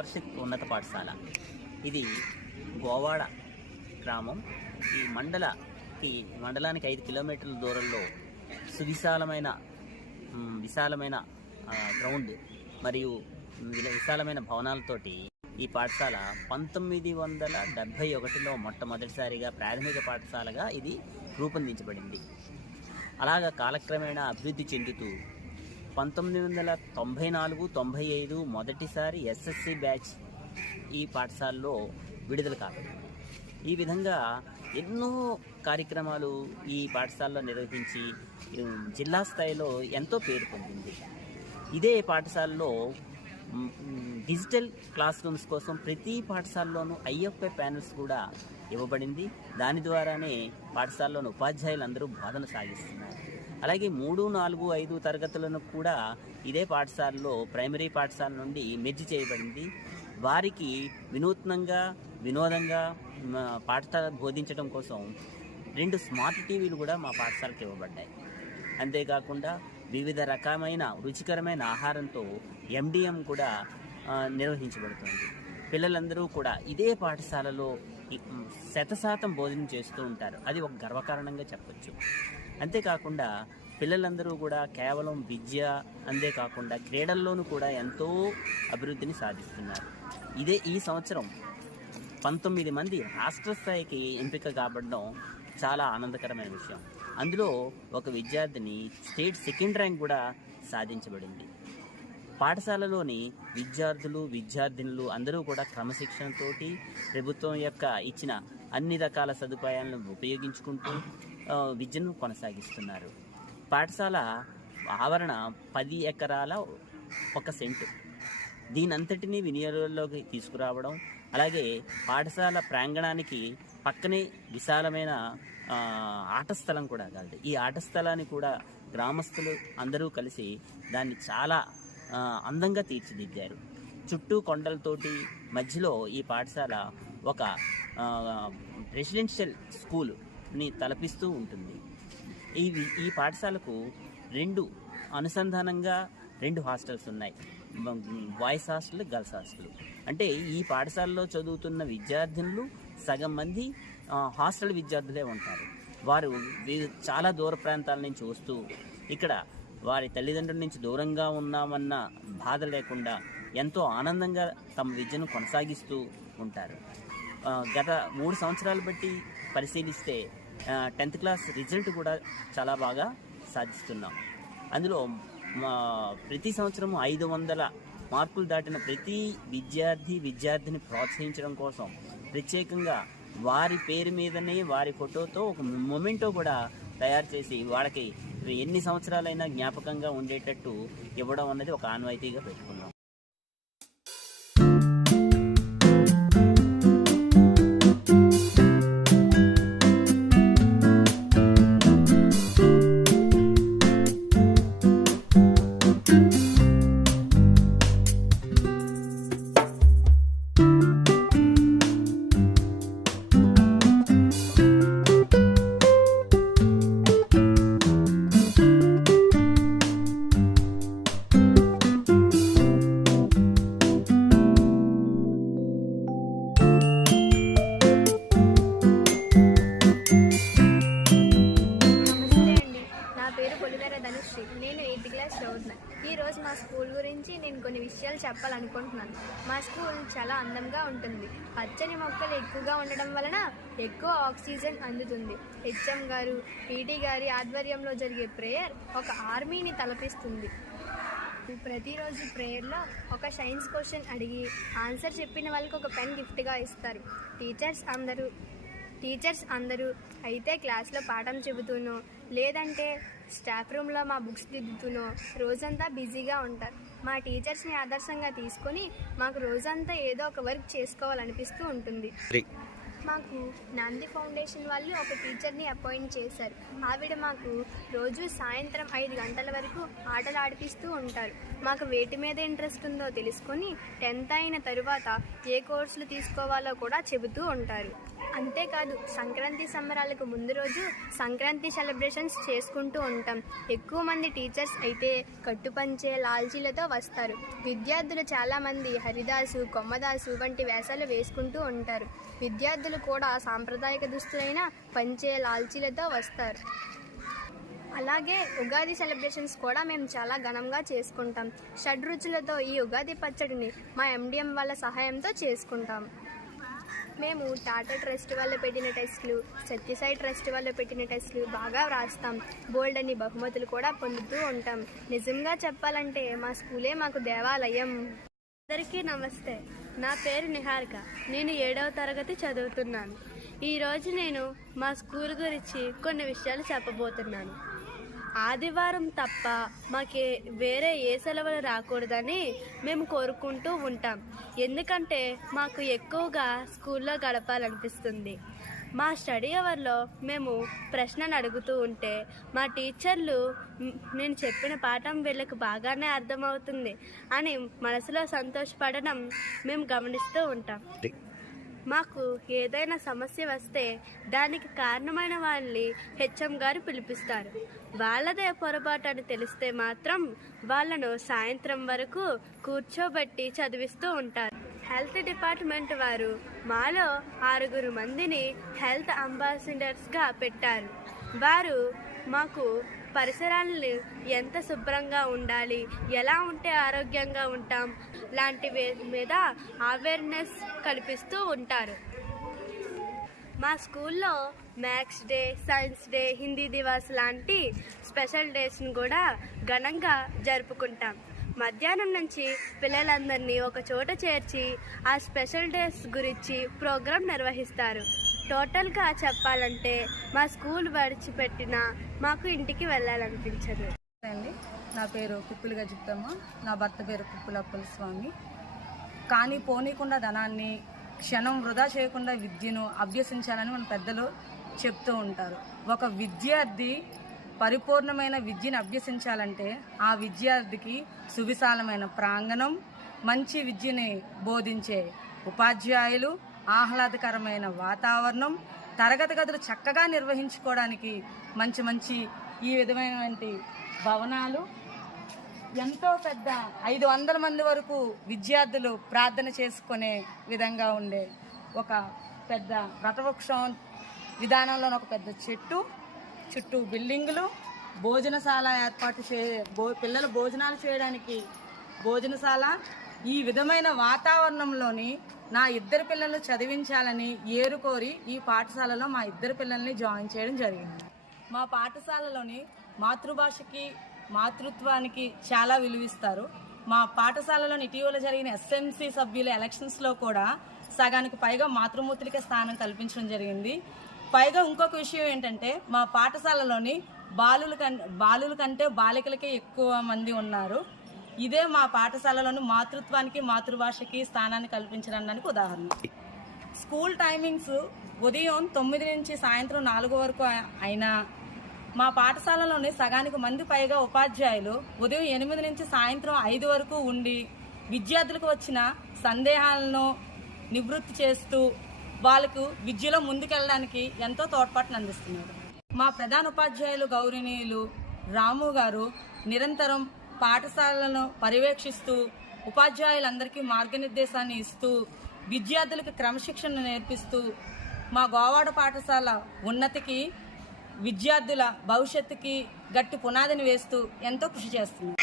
పరిషత్ ఉన్నత పాఠశాల. ఇది గోవాడ గ్రామం. ఈ మండలానికి 5 కిలోమీటర్ల దూరంలో విశాలమైన గ్రౌండ్ మరియు విశాలమైన భవనాలతోటి ఈ పాఠశాల 1971లో మొట్టమొదటిసారిగా ప్రాథమిక పాఠశాలగా ఇది రూపొందించబడింది. అలాగా కాలక్రమేణా అభివృద్ధి చెందుతూ 1994-95 మొదటిసారి ఎస్ఎస్సి బ్యాచ్ ఈ పాఠశాలలో విడుదల కాలేదు. ఈ విధంగా ఎన్నో కార్యక్రమాలు ఈ పాఠశాలలో నిర్వహించి జిల్లా స్థాయిలో ఎంతో పేరు పొందింది. ఇదే పాఠశాలలో డిజిటల్ క్లాస్ రూమ్స్ కోసం ప్రతి పాఠశాలలోనూ ఐఎఫ్ఐ ప్యానెల్స్ కూడా ఇవ్వబడింది. దాని ద్వారానే పాఠశాలలోని ఉపాధ్యాయులందరూ బోధన సాగిస్తున్నారు. అలాగే 3, 4, 5 తరగతులను కూడా ఇదే పాఠశాలలో ప్రైమరీ పాఠశాల నుండి మెర్జ్ చేయబడింది. వారికి వినోదంగా పాఠశాల బోధించడం కోసం 2 స్మార్ట్ టీవీలు కూడా మా పాఠశాలకు ఇవ్వబడ్డాయి. అంతేకాకుండా వివిధ రకమైన రుచికరమైన ఆహారంతో ఎండిఎం కూడా నిర్వహించబడుతుంది. పిల్లలందరూ కూడా ఇదే పాఠశాలలో 100% భోజనం చేస్తూ ఉంటారు. అది ఒక గర్వకారణంగా చెప్పచ్చు. అంతేకాకుండా పిల్లలందరూ కూడా కేవలం విద్య అంతేకాకుండా క్రీడల్లోనూ కూడా ఎంతో అభివృద్ధిని సాధిస్తున్నారు. ఈ సంవత్సరం 19 మంది రాష్ట్ర స్థాయికి ఎంపిక కాబడడం చాలా ఆనందకరమైన విషయం. అందులో ఒక విద్యార్థిని స్టేట్ 2nd ర్యాంక్ కూడా సాధించబడింది. పాఠశాలలోని విద్యార్థినులు అందరూ కూడా క్రమశిక్షణతోటి ప్రభుత్వం యొక్క ఇచ్చిన అన్ని రకాల సదుపాయాలను ఉపయోగించుకుంటూ విద్యను కొనసాగిస్తున్నారు. పాఠశాల ఆవరణ 10 ఎకరాల 1 సెంటు. దీనంతటినీ వినియోగంలోకి తీసుకురావడం, అలాగే పాఠశాల ప్రాంగణానికి పక్కనే విశాలమైన ఆట స్థలం కూడా కలదు. ఈ ఆట స్థలాన్ని కూడా గ్రామస్తులు అందరూ కలిసి దాన్ని చాలా అందంగా తీర్చిదిద్దారు. చుట్టూ కొండలతోటి మధ్యలో ఈ పాఠశాల ఒక రెసిడెన్షియల్ స్కూల్ని తలపిస్తూ ఉంటుంది. ఈ పాఠశాలకు అనుసంధానంగా 2 హాస్టల్స్ ఉన్నాయి. Boys hostel, girls hostel. అంటే ఈ పాఠశాలలో చదువుతున్న విద్యార్థినులు సగం మంది హాస్టల్ విద్యార్థులే ఉంటారు. వారు చాలా దూర ప్రాంతాల నుంచి వస్తూ ఇక్కడ వారి తల్లిదండ్రుల నుంచి దూరంగా ఉన్నామన్న బాధ లేకుండా ఎంతో ఆనందంగా తమ విద్యను కొనసాగిస్తూ ఉంటారు. గత 3 సంవత్సరాలు బట్టి పరిశీలిస్తే 10th క్లాస్ రిజల్ట్ కూడా చాలా బాగా సాధిస్తున్నాం. అందులో ప్రతి సంవత్సరము 500 మార్కులు దాటిన ప్రతి విద్యార్థిని ప్రోత్సహించడం కోసం ప్రత్యేకంగా వారి పేరు మీదనే వారి ఫోటోతో ఒక మొమెంటో కూడా తయారు చేసి వాళ్ళకి ఎన్ని సంవత్సరాలైనా జ్ఞాపకంగా ఉండేటట్టు ఇవ్వడం అన్నది ఒక ఆనవాయితీగా పెట్టుకున్నాం. నేను 8th క్లాస్ చదువుతున్నాను. ఈరోజు మా స్కూల్ గురించి నేను కొన్ని విషయాలు చెప్పాలనుకుంటున్నాను. మా స్కూల్ చాలా అందంగా ఉంటుంది. పచ్చని మొక్కలు ఎక్కువగా ఉండడం వలన ఎక్కువ ఆక్సిజన్ అందుతుంది. హెచ్ఎం గారు, పీటీ గారి ఆధ్వర్యంలో జరిగే ప్రేయర్ ఒక ఆర్మీని తలపిస్తుంది. ప్రతిరోజు ప్రేయర్లో ఒక సైన్స్ క్వశ్చన్ అడిగి ఆన్సర్ చెప్పిన వాళ్ళకి ఒక పెన్ గిఫ్ట్గా ఇస్తారు. టీచర్స్ అందరూ అయితే క్లాస్లో పాఠం చెబుతూనో లేదంటే స్టాఫ్ రూమ్లో మా బుక్స్ దిద్దుతూనో రోజంతా బిజీగా ఉంటారు. మా టీచర్స్ని ఆదర్శంగా తీసుకొని మాకు రోజంతా ఏదో ఒక వర్క్ చేసుకోవాలనిపిస్తూ ఉంటుంది. మాకు నాంది ఫౌండేషన్ వాళ్ళు ఒక టీచర్ని అపాయింట్ చేశారు. ఆవిడ మాకు రోజు సాయంత్రం 5 గంటల వరకు ఆటలు ఆడిపిస్తూ ఉంటారు. మాకు వేటి మీద ఇంట్రెస్ట్ ఉందో తెలుసుకొని 10th అయిన తరువాత ఏ కోర్సులు తీసుకోవాలో కూడా చెబుతూ ఉంటారు. అంతేకాదు సంక్రాంతి సంబరాలకు ముందు రోజు సంక్రాంతి సెలబ్రేషన్స్ చేసుకుంటూ ఉంటాం. ఎక్కువ మంది టీచర్స్ అయితే కట్టుపంచే లాల్చీలతో వస్తారు. విద్యార్థులు చాలామంది హరిదాసు, కొమ్మదాసు వంటి వేషాలు వేసుకుంటూ ఉంటారు. విద్యార్థులు కూడా సాంప్రదాయక దుస్తులైన పంచే లాల్చీలతో వస్తారు. అలాగే ఉగాది సెలబ్రేషన్స్ కూడా మేము చాలా ఘనంగా చేసుకుంటాం. షడ్రుచులతో ఈ ఉగాది పచ్చడిని మా MDM వాళ్ళ సహాయంతో చేసుకుంటాం. మేము టాటా ట్రస్ట్ వాళ్ళు పెట్టిన టెస్టులు, సత్యసాయి ట్రస్ట్ వాళ్ళు పెట్టిన టెస్టులు బాగా వ్రాస్తాం. బోల్డ్ అని బహుమతులు కూడా పొందుతూ ఉంటాం. నిజంగా చెప్పాలంటే మా స్కూలే మాకు దేవాలయం. అందరికీ నమస్తే. నా పేరు నిహారిక. నేను 7వ తరగతి చదువుతున్నాను. ఈరోజు నేను మా స్కూల్ గురించి కొన్ని విషయాలు చెప్పబోతున్నాను. ఆదివారం తప్ప మాకే వేరే ఏ సెలవులు రాకూడదని మేము కోరుకుంటూ ఉంటాం. ఎందుకంటే మాకు ఎక్కువగా స్కూల్లో గడపాలనిపిస్తుంది. మా స్టడీ అవర్లో మేము ప్రశ్నలు అడుగుతూ ఉంటే మా టీచర్లు నేను చెప్పిన పాఠం వీళ్ళకి బాగానే అర్థమవుతుంది అని మనసులో సంతోషపడడం మేము గమనిస్తూ ఉంటాం. మాకు ఏదైనా సమస్య వస్తే దానికి కారణమైన వాళ్ళని HM గారు పిలిపిస్తారు. వాళ్ళదే పొరపాటు అని తెలిస్తే మాత్రం వాళ్ళను సాయంత్రం వరకు కూర్చోబెట్టి చదివిస్తూ ఉంటారు. హెల్త్ డిపార్ట్మెంట్ వారు మాలో 6 మందిని హెల్త్ అంబాసిడర్స్గా పెట్టారు. వారు మాకు పరిసరాలను ఎంత శుభ్రంగా ఉండాలి, ఎలా ఉంటే ఆరోగ్యంగా ఉంటాం లాంటి మీద అవేర్నెస్ కల్పిస్తూ ఉంటారు. మా స్కూల్లో maths day, science day, Hindi Diwas లాంటి స్పెషల్ డేస్ను కూడా ఘనంగా జరుపుకుంటాం. మధ్యాహ్నం నుంచి పిల్లలందరినీ ఒక చోట చేర్చి ఆ స్పెషల్ డేస్ గురించి ప్రోగ్రాం నిర్వహిస్తారు. టోటల్గా చెప్పాలంటే మా స్కూల్ విడిచిపెట్టిన మాకు ఇంటికి వెళ్ళాలనిపించదు. అండి, నా పేరు కుప్పులు గజిత్తమ్మ. నా భర్త పేరు కుప్పులప్పల స్వామి. కానీ పోనీకుండా ధనాన్ని క్షణం వృధా చేయకుండా విద్యను అభ్యసించాలని మన పెద్దలు చెప్తూ ఉంటారు. ఒక విద్యార్థి పరిపూర్ణమైన విద్యను అభ్యసించాలంటే ఆ విద్యార్థికి సువిశాలమైన ప్రాంగణం, మంచి విద్యని బోధించే ఉపాధ్యాయులు, ఆహ్లాదకరమైన వాతావరణం, తరగతి గదులు చక్కగా నిర్వహించుకోవడానికి మంచి ఈ విధమైనటువంటి భవనాలు, ఎంతో పెద్ద 500 మంది వరకు విద్యార్థులు ప్రార్థన చేసుకునే విధంగా ఉండే ఒక పెద్ద వటవృక్షం విధానంలో ఒక పెద్ద చెట్టు, చుట్టూ బిల్డింగులు, భోజనశాల ఏర్పాటు పిల్లలు భోజనాలు చేయడానికి భోజనశాల, ఈ విధమైన వాతావరణంలోని నా 2 పిల్లలు చదివించాలని ఏరుకోరి ఈ పాఠశాలలో మా 2 పిల్లల్ని జాయిన్ చేయడం జరిగింది. మా పాఠశాలలోని మాతృభాషకి, మాతృత్వానికి చాలా విలువిస్తారు. మా పాఠశాలలోని ఇటీవల జరిగిన SMC సభ్యుల ఎలక్షన్స్లో కూడా సగానికి పైగా మాతృమూర్తులకే స్థానం కల్పించడం జరిగింది. పైగా ఇంకొక విషయం ఏంటంటే మా పాఠశాలలోని బాలుల కంటే బాలికలకే ఎక్కువ మంది ఉన్నారు. ఇదే మా పాఠశాలలోని మాతృత్వానికి, మాతృభాషకి స్థానాన్ని కల్పించడానికి ఉదాహరణ. స్కూల్ టైమింగ్స్ ఉదయం 9 నుంచి సాయంత్రం 4 వరకు అయినా మా పాఠశాలలోని సగానికి మంది పైగా ఉపాధ్యాయులు ఉదయం 8 నుంచి సాయంత్రం 5 వరకు ఉండి విద్యార్థులకు వచ్చిన సందేహాలను నివృత్తి చేస్తూ వాళ్ళకు విద్యలో ముందుకెళ్ళడానికి ఎంతో తోడ్పాటును అందిస్తున్నారు. మా ప్రధాన ఉపాధ్యాయులు గౌరవనీయులు రాము గారు నిరంతరం పాఠశాలను పర్యవేక్షిస్తూ ఉపాధ్యాయులందరికీ మార్గనిర్దేశాన్ని ఇస్తూ విద్యార్థులకు క్రమశిక్షణ నేర్పిస్తూ మా గోవాడ పాఠశాల ఉన్నతికి, విద్యార్థుల భవిష్యత్తుకి గట్టి పునాదిని వేస్తూ ఎంతో కృషి చేస్తున్నారు.